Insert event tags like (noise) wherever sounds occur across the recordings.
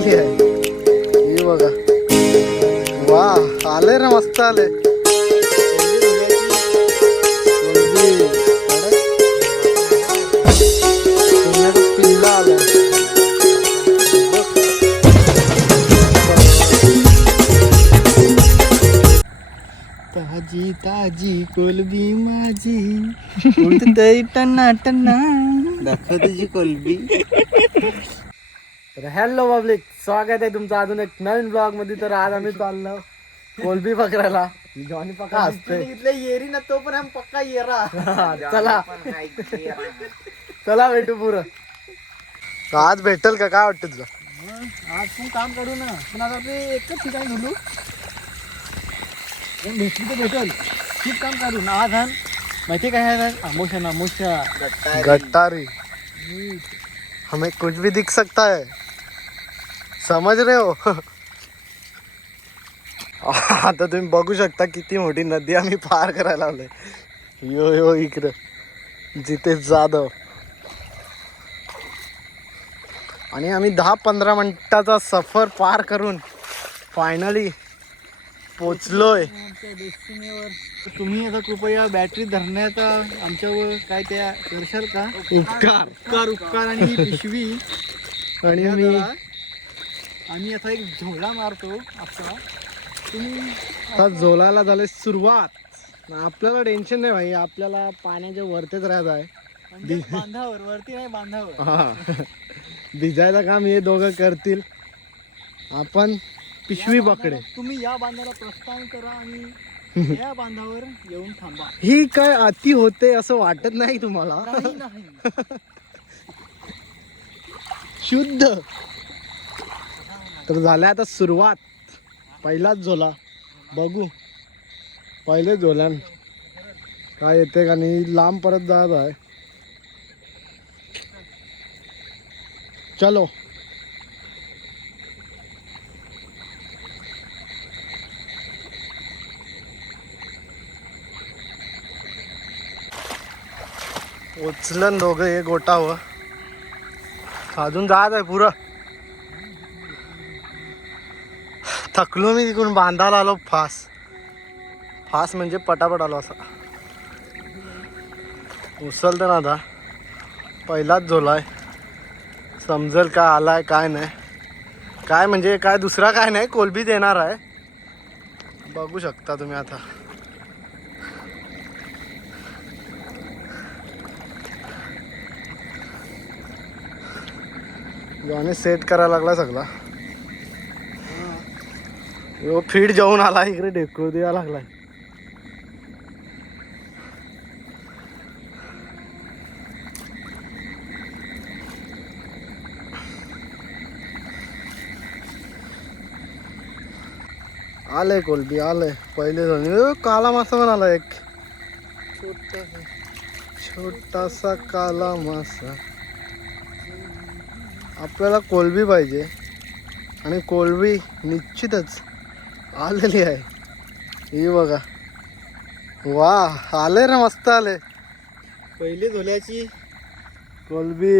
आलेली आहे? ही बघा. वा आले ना मस्त आले पिल्ला आलाय. ताजी ताजी कोलबी माझी. उडतय टन्ना टन्ना दाखव तुझी कोलबी. तर हॅलो पब्लिक स्वागत आहे तुमचं अजून एक नवीन ब्लॉगमध्ये. तर आज आम्ही चाललो कोलबी पकडायला. जॉनी पका असते येरी ना तो पण आम्ही पक्का येरा. चला. चला भेटू पुरं. आज भेटल का? काय वाटतं तुला? आज पण काम करू ना. पण आता ते एकच ठिकाणी बोलू. पण भेटली तर भेटल. खूप काम करू. ना आज आण. माहिती काय आहे आमोशा ना आमोशा गट्टारी हमें कुछ भी दिख सकता है। समझ रहे हो. आता तुम्ही बघू शकता किती मोठी नदी आम्ही पार करायला आलोय यो यो इकडं. जिथे जाधव. आणि आम्ही दहा पंधरा मिनिटाचा सफर पार करून फायनली पोचलोय. तुम्ही आता कृपया बॅटरी धरण्याचा आमच्यावर काय त्या करशाल का? उपकार. उपकार उपकार आणि पिशवी. आणि. आम्ही आता एक झोला मारतो आपला. तुम्ही आता झोलायला झाले सुरुवात. आपल्याला टेन्शन नाही भाई आपल्याला पाण्याच्या वरतीच राहत आहे. म्हणजे बांधावर वरती नाही बांधावर. हा. भिजायचं काम हे दोघं करतील. आपण पिशवी या पकडे. बांधाला- तुम्ही या बांधाला प्रस्थान करा आणि (laughs) या बांधावर येऊन थांबा. ही काय अति होते असं वाटत नाही तुम्हाला? नाही नाही. (laughs) शुद्ध. तर झाल्या आता सुरुवात. पहिलाच झोला. बघू. पहिले झोल्यान काय येते का नाही. लांब परत जात आहे. चलो. उचलन दोघं एक गोटावं अजून जात आहे पुरं. थकलो मी तिकडून बांधायला आलो फास. फास म्हणजे पटापट आलो असा. उचलतं ना आता. पहिलाच झोलाय. समजेल काय आलाय काय नाही. काय म्हणजे काय दुसरा काय नाही कोलबी देणार आहे. बघू शकता तुम्ही आता. आणि सेट करायला लागला सगळा. यो फीड जाऊन आला इकडे ढेकूळ द्यायला लागलाय. आलंय कोलबी आलंय. पहिले जाऊन काला मासा पण आला एक. छोटासा काला मासा. आपल्याला कोलबी पाहिजे. आणि कोलबी निश्चितच आलेली आहे ही बघा वा आले ना मस्त आले पहिली झोल्याची कोलबी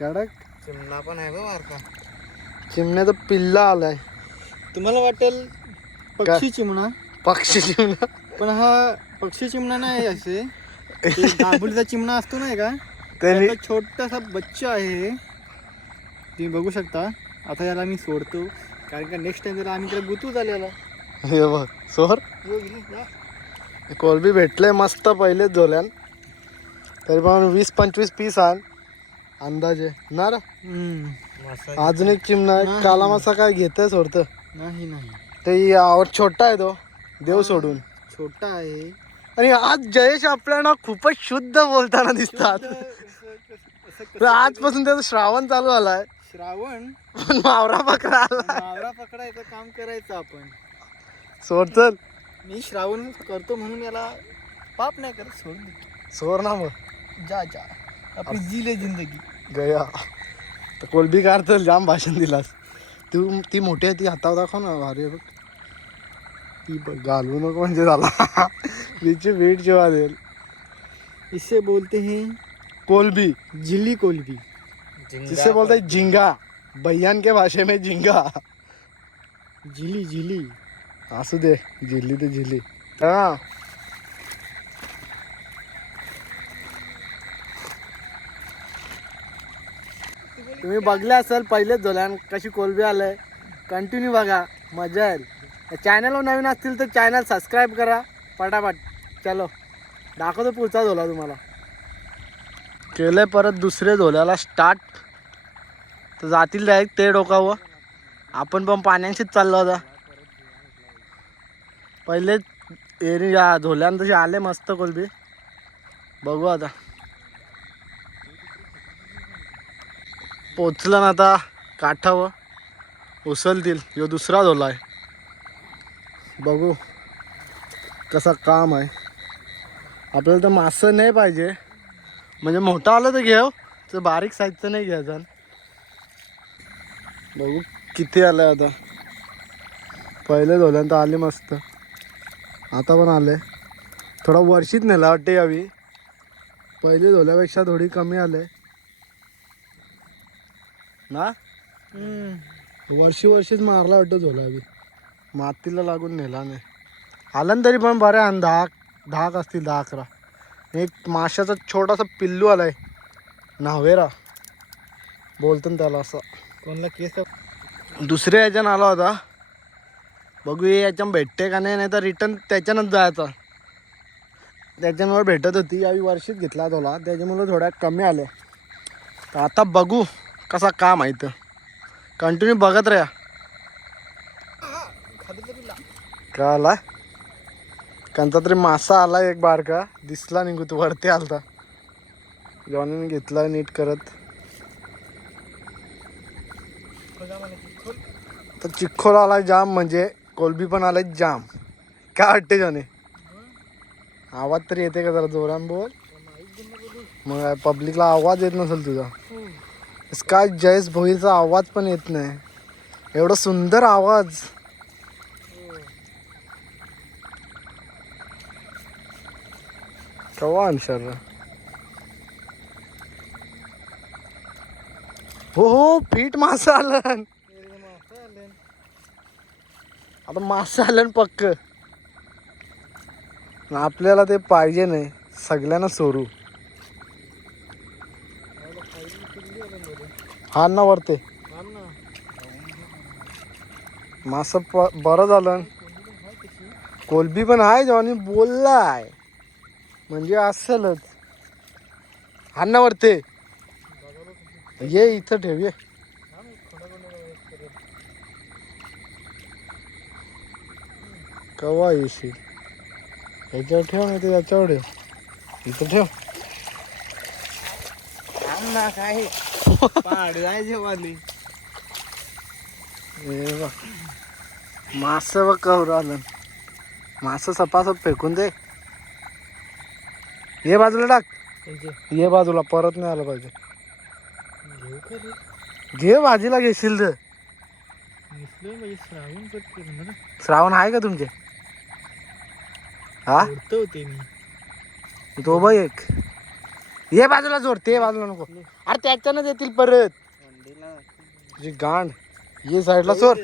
कडक. चिमणा पण आहे बघ का चिमण्याचा पिल्ला आलाय. तुम्हाला वाटेल पक्षी चिमणा. पक्षी चिमणा. पण हा पक्षी चिमणा नाही असे. (laughs) दाबुलीचा चिमणा असतो नाही का? त्यांनी छोटासा बच्चा आहे. तुम्ही बघू शकता. आता याला मी सोडतो. कारण का नेक्स्ट टाइम जरा आम्ही इकडे गुतू झालेला. हे बघ सोर कोलबी भेटले मस्त पहिलेच झोल्यान. तरी पण वीस पंचवीस पीस आण. अंदाजे. ना रे? अजून एक चिमणा आहे. काला मासा काय घेतय सोडतं नाही नाही. ते यावर छोटा आहे तो. देव सोडून. छोटा आहे. आणि आज जयेश आपल्याला खूपच शुद्ध बोलताना दिसतात. आजपासून त्याचं श्रावण चालू झालाय. श्रावण? पण मावरा आला मावरा पकडायचं काम करायचं आपण. सोड चल. मी श्रावण करतो म्हणून याला पाप नाही करत सोडून देतो सोर ना मग. जा जा. आपली जिले जिंदगी. गया. तर कोलबी कार तर जाम भाषण दिलास. तू ती मोठी आहे ती हातावर दाखव ना भारी आहे बघ. ती बघ घालू नको म्हणजे झाला. तिची वेट जेव्हा देईल. इससे बोलते हैं कोलबी. जिली कोलबी. जिसे बोलते झिंगा. बय्यान के भाषे में झिंगा। जिली जिली असू दे झिल्ली ते झिल्ली हा। तुम्ही बघले असेल पहिलेच झोल्यान कशी कोलबी आलंय. कंटिन्यू बघा मजा येईल. चॅनलवर नवीन असतील तर चॅनल सबस्क्राईब करा. पटापट. चलो. दाखवतो पुढचा झोला तुम्हाला. केले परत दुसरे झोल्याला स्टार्ट तर जातील डायरेक्ट ते डोकावं आपण पण पाण्याशीच चाललो होता पहिले एरी झोल्यान तसे आले मस्त कोलबी. बघू आता. पोचलं ना आता काठावं उचलतील. यो दुसरा झोला आहे. बघू कसा काम आहे. आपल्याला तर मासं नाही पाहिजे. म्हणजे मोठा आलं तर घेऊ. तर बारीक साईजचं नाही घ्यायचं. बघू किती आलंय आता. पहिले धोल्यानंत आले मस्त. आता पण आले थोडा वर्षीच नेला वाटते यावी पहिले धोल्यापेक्षा थोडी कमी आले ना? वर्षी वर्षीच मारला वाटतं झोला बी. मातीला लागून नेला नाही. आला तरी पण बरे आहे दहा दहा असतील दहा अकरा. एक माशाचा छोटासा पिल्लू आलाय. नावेरा बोलतो ना त्याला असं. कोणला केस दुसऱ्या याच्यानं आला होता. बघू हे याच्यानं भेटते का नाही नाही तर रिटर्न त्याच्यानंच जायचा. त्याच्यामुळे भेटत होती. यावेळी वर्षीच घेतला थोडा त्याच्यामुळे थोड्या कमी आले. तर आता बघू कसा काम आहे कंटिन्यू बघत राहा. का आला कोणता तरी मासा आला एक बारका. दिसला निघू तू वरती आलता. जॉनीने घेतला नीट करत. तर चिखोल आला जाम म्हणजे कोलबी पण आलाय जाम. काय वाटते जाणे? आवाज तरी येते का जरा जोरान बोल. मग पब्लिकला आवाज येत नसेल तुझा. काय जयेश भोईचा आवाज पण येत नाही. एवढा सुंदर आवाज. कवा आणशाल हो हो पीठ मासा आलं आता मासे आलं ना पक्क. आपल्याला ते पाहिजे नाही. सगळ्यांना सोरू हा ना वरते. मास प बरं झालं. कोलबी पण आहे जॉनी बोललाय. म्हणजे असेलच. हा ना वरते. ये इथं ठेव ये. कवा येशील? ह्याच्यावर ठेव नाही तर याच्यावर ठेव. इथं ठेव. काय? पाडवायचे वाली हे बघ. मासं बघ कवर आलं मासं सपासप फेकून दे. ये बाजूला टाक. ये बाजूला परत नाही आलं पाहिजे. घे भाजीला घेशील तर. म्हणजे ना. श्रावण आहे का तुमचे? हा? होते मी. तो बघ एक. ये बाजूला जोड ते बाजूला नको. अरे त्याच्यानंच येतील परत. तुझी गांड. ये साईडला सोड.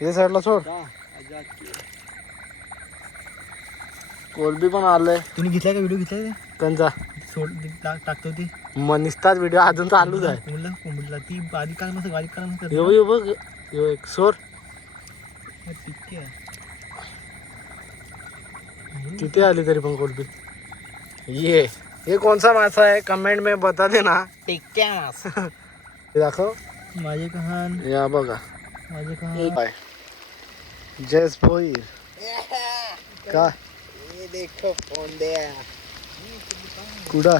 ये साईडला सोड. कोलबी पण आलंय. तुम्ही घेतलाय का व्हिडिओ? घेतलाय का? त्यांचा सोड टाक- टाकतो ती. मनिस्ताच व्हिडिओ अजून चालूच आहे. कोंबडला कोंबडला ती बारीक काय मस्त बारीक काय मस्त यो यो बघ. यो एक सोर आहे. किती आली तरी पण कोलबी ये ये कौन सा मासा है कमेंट में बता देना. टिक्क्या हे दाखव. माझे कहान. या बघा. माझे भोईर. का? देखो पोंड्या कुठं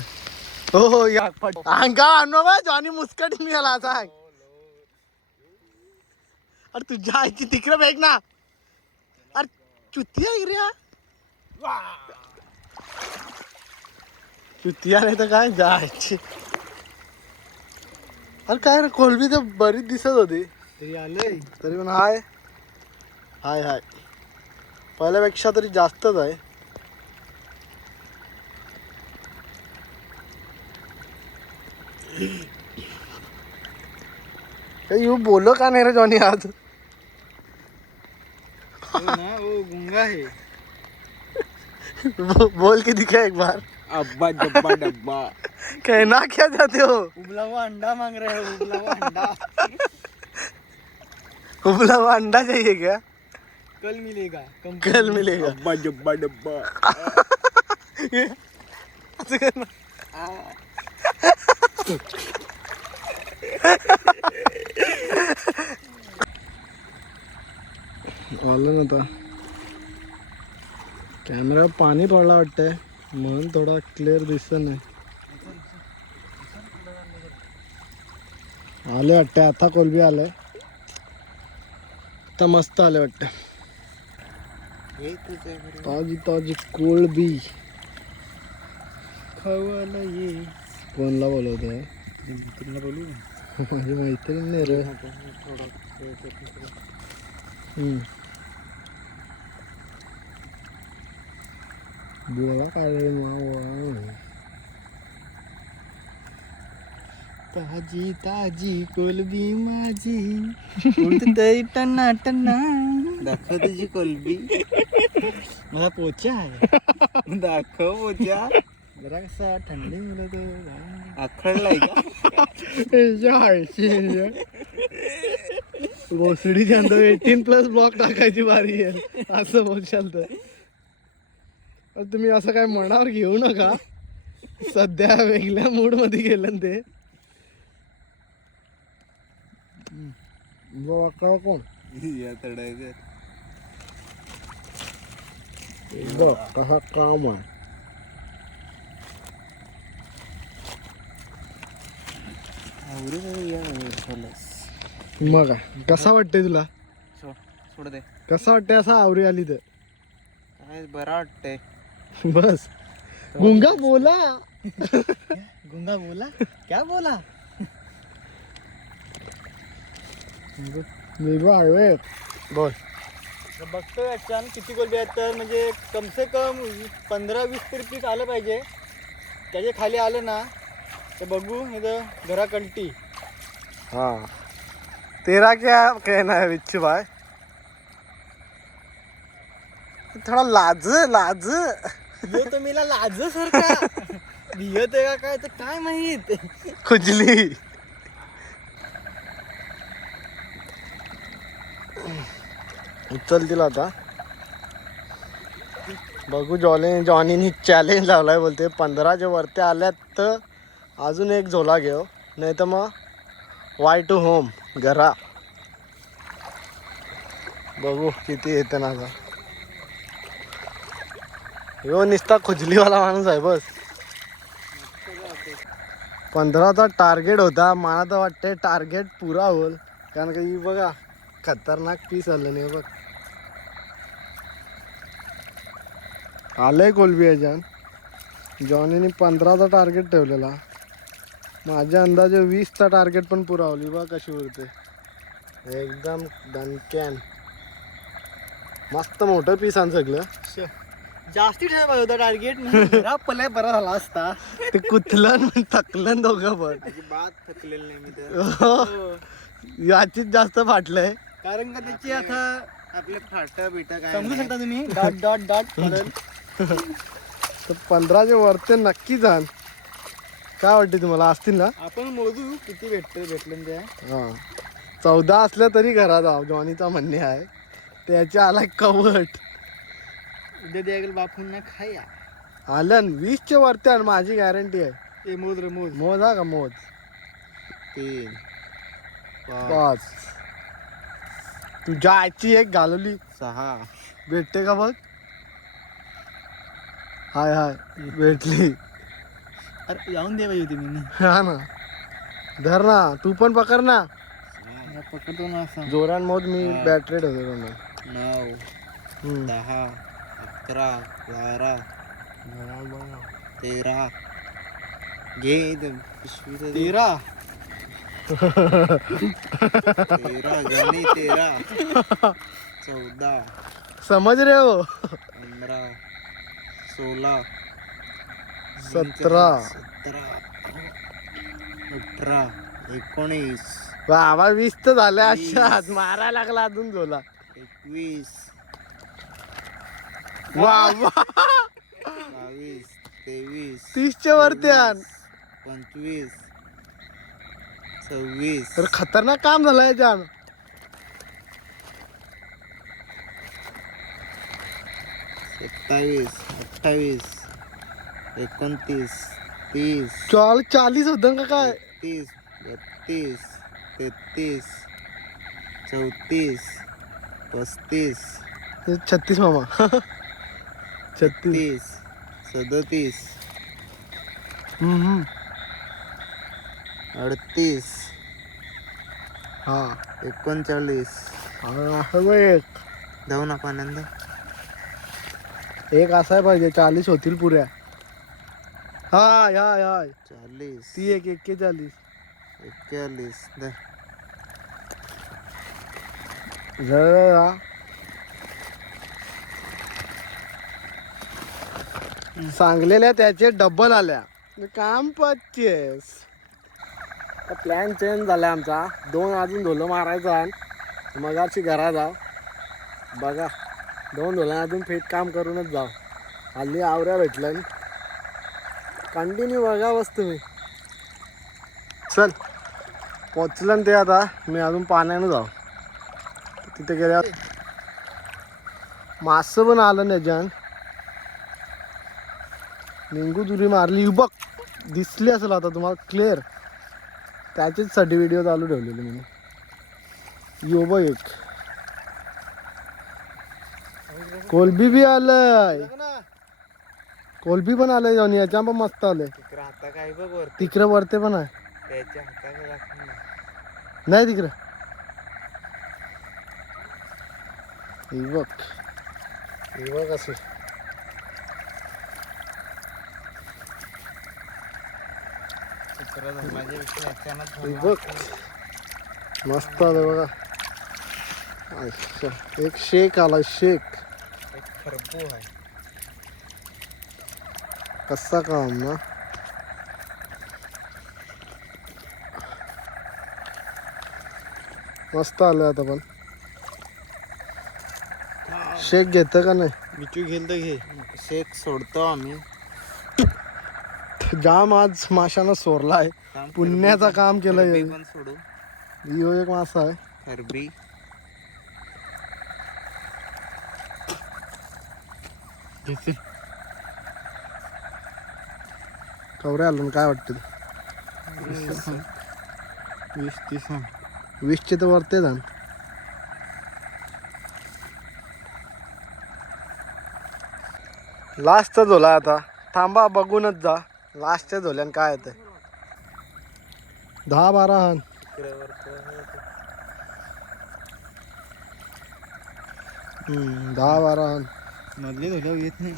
हो हो या. पट आणू बा जॉनी मुस्कट मी आला सांग अरे तुझ्या आईची तिकडे बॅग ना. अरे चुतिया रे चुतिया नाही तर काय जायची? अरे काय रे कोलबी तर बरीच दिसत होती. तरी तरी पण हाय. हाय हाय. पहिल्यापेक्षा तरी जास्तच आहे. यू बोलो का नाही रे जॉनी आज? हो ना ओ गुंगा आहे. बो- बोल के दिखा एक बार। अब्बा डब्बा डब्बा। कहना क्या चाहते हो? उबला हुआ अंडा मांग रहे हो उबला हुआ अंडा। उबला हुआ अंडा चाहिए क्या? कल मिलेगा कम कल मिलेगा। अब्बा डब्बा डब्बा। असं कर ना. आलं ना आता कॅमेरा पाणी पडला वाटतंय म्हणून थोडा क्लिअर दिसत नाही आले वाटतंय आता कोलबी आलंय आता मस्त आले वाटतं ताजी ताजी कोलबी खवाला ये। कोणला बोलवतोय मित्रांना बोलू माझी मैत्रीण नाही रे काय रे मावा ताजी ताजी कोलबी माझी. उडतय टन्ना टन्ना दाखव तुझी कोलबी. मला पोचा आहे. दाखव पोचा जरा कसा थंडी मिळत आखडलाय का? भोसडीच्या अंदर एटीन प्लस ब्लॉक टाकायची बारी आहे. असं बोलशाल तर. तुम्ही असं काय मनावर घेऊ नका. सध्या वेगळ्या मूडमध्ये गेलं ते. कोण? बघ कसा काम आहे. मग काय? कसा वाटतंय तुला? सोड दे. कसा वाटतंय असा आवरी आली तर? काय बरा वाटतंय. (laughs) बस. गुंगा बोला. गुंगा बोला? क्या बोला? बोल. बघतोय याच्यानं किती कोलबी आहेत तर म्हणजे कम से कम पंधरा वीस तरी पीस आलं पाहिजे. त्याच्याखाली आलं ना तर बघू इथं घरा कंटी हाँ. तेरा क्या कहना है बिच्छू भाई? थोडा लाज लाज. मी तर मला लाज सर का भियत का काय तर काय माहीत? खुजली. उचलतील आता. बघू जॉली जॉनीनी चॅलेंज लावलाय बोलते. पंधराच्या वरती आल्यात तर अजून एक झोला घेऊ. नाही तर मग वाय टू होम घरा. बघू किती येतं ना आता. ह्यो निसता खुजलीवाला माणूस आहे बस. पंधराचा टार्गेट होता. मला तर वाटते टार्गेट पुरा होईल. कारण का बघा खतरनाक पीस आलं नाही बघ. आलंय कोलबी याच्यान जॉनीने पंधराचा टार्गेट ठेवलेला. माझ्या अंदाजे वीसचा टार्गेट पण पुरावली बघ कशी उरते एकदम दणक्यान मस्त मोठं पीस आण सगळं. जास्ती ठेवा पाहिजे होता टार्गेट (laughs) पल्ले बरा झाला असता. ते कुथलन थकलन दोघं पण. अजिबात थकलेलं नाही मी तर. याचीच जास्त फाटलंय. कारण का त्याची आता आपले फाट बिट काय समजू शकता तुम्ही? डॉट डॉट डॉट तर पंधराच्या वरते नक्की जाण. काय वाटते तुम्हाला असतील ना आपण मोजू किती भेटतं भेटलं त्या हा. चौदा असल्या तरी घरात आहो जॉनीचा म्हणणे आहे. त्याच्या आलाय कवट. उद्या द्यायला बापून ना खाया आलं न, वीसच्या वरती आण माझी गॅरंटी आहे. ए मोज रे मोज. मोज हा का मोज? तीन. पाच. तुझ्या आईची एक घालवली. सहा. भेटते का बघ? हाय हाय. भेटली. अरे जाऊन दे पाहिजे होती मी हा ना. धर ना. तू पण पकड ना. पकडतो ना असं. जोरान मोज मी. बॅटरी ठेवतो ना नऊ. दहा. अकरा बारा तेरा. घे तेरा. तेरा गणी तेरा. चौदा. समज रे हो. पंधरा. सोळा. सतरा. सतरा. अठरा. एकोणीस. बाबा वीस तर झाले अशाच मारायला लागला अजून झोला. एकवीस. वा वा बावीस तेवीस तीसच्या वरती आण. पंचवीस सव्वीस. तर खतरनाक काम झालं याच्यानं सत्तावीस अठ्ठावीस एकोणतीस तीस चाल चाळीस होतं का काय? तीस बत्तीस तेहतीस चौतीस पस्तीस. छत्तीस मामा. (laughs) छत्तीस. तीस सदतीस. अडतीस. हा. एकोणचाळीस. एक. जाऊ ना आनंद. एक असाय पाहिजे. चाळीस होतील पुऱ्या. हा या या चाळीस. ती एक एक्केचाळीस. एक्केचाळीस. जरा. सांगलेल्या त्याचे डबल आल्या. काम पच्चीस प्लॅन चेंज झाला आमचा. दोन अजून धोलं मारायचा मगाशी घरा जाव बघा. दोन धोलं अजून फेट काम करूनच जाव हल्ली आवऱ्या भेटलं कंटिन्यू बघा बस तुम्ही. चल. पोचलं ते आता. मी अजून पाण्यानं जाऊ. तिथे गेल्यावर मासं पण आलं नाही जान. दुरी मारली. बघ दिसली असेल आता तुम्हाला क्लिअर त्याचेच साठी व्हिडिओ चालू ठेवलेले मी. यो बघ एक. कोलबी बी आलंय. कोलबी पण आलंय जाऊन याच्या पण मस्त आलंय. तिकडं वरते. पण आहे. नाही तिकडे. बघ. ही बघ असे बघ मस्त आलं बघा अच्छा एक शेक आला शेक एक खरपू आहे कसा काम ना? मस्त आलं आता पण. शेक घेतं का नाही? बिचू घेल तर घे शेक सोडतो आम्ही. जाम आज माशानं सोरलाय. थांब, पुण्याचं काम केलं सोडू. यो एक मासा आहे. घेते कवरे आलं काय वाटतं? वीस तीस. वीसचे तर वरते जाण लास्टचा झोला आता. थांबा बघूनच जा. लास्टच्या झोल्यान काय येते दहा बारा हान. हम्म, दहा बारा हान. मधली धुल्यावर येत नाही.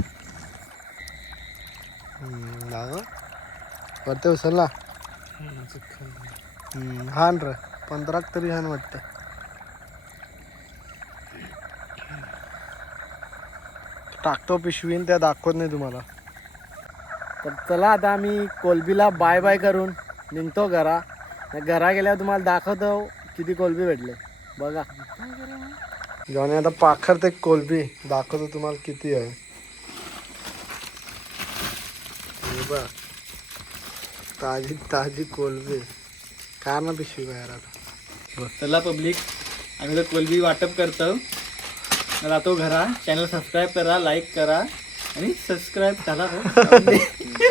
हम्म, लागा. वरते उचलला हम्म, हान र. पंधराक तरी हान वाटतं टाकतो पिशवीन त्या दाखवत नाही तुम्हाला. तर चला आता आम्ही कोलबीला बाय बाय करून निघतो घरा. घरा गेल्यावर तुम्हाला दाखवतो किती कोलबी भेटले. बघा. जाऊन आता पाखर ते कोलबी दाखवतो तुम्हाला किती आहे. बघ. ताजी ताजी कोलबी. काय ना पिशवी बाहेर आता. चला पब्लिक आम्ही तर कोलबी वाटप करतो. जातो घरा. चॅनल सबस्क्राईब करा लाईक करा. आणि सबस्क्राईब करा हो. (laughs)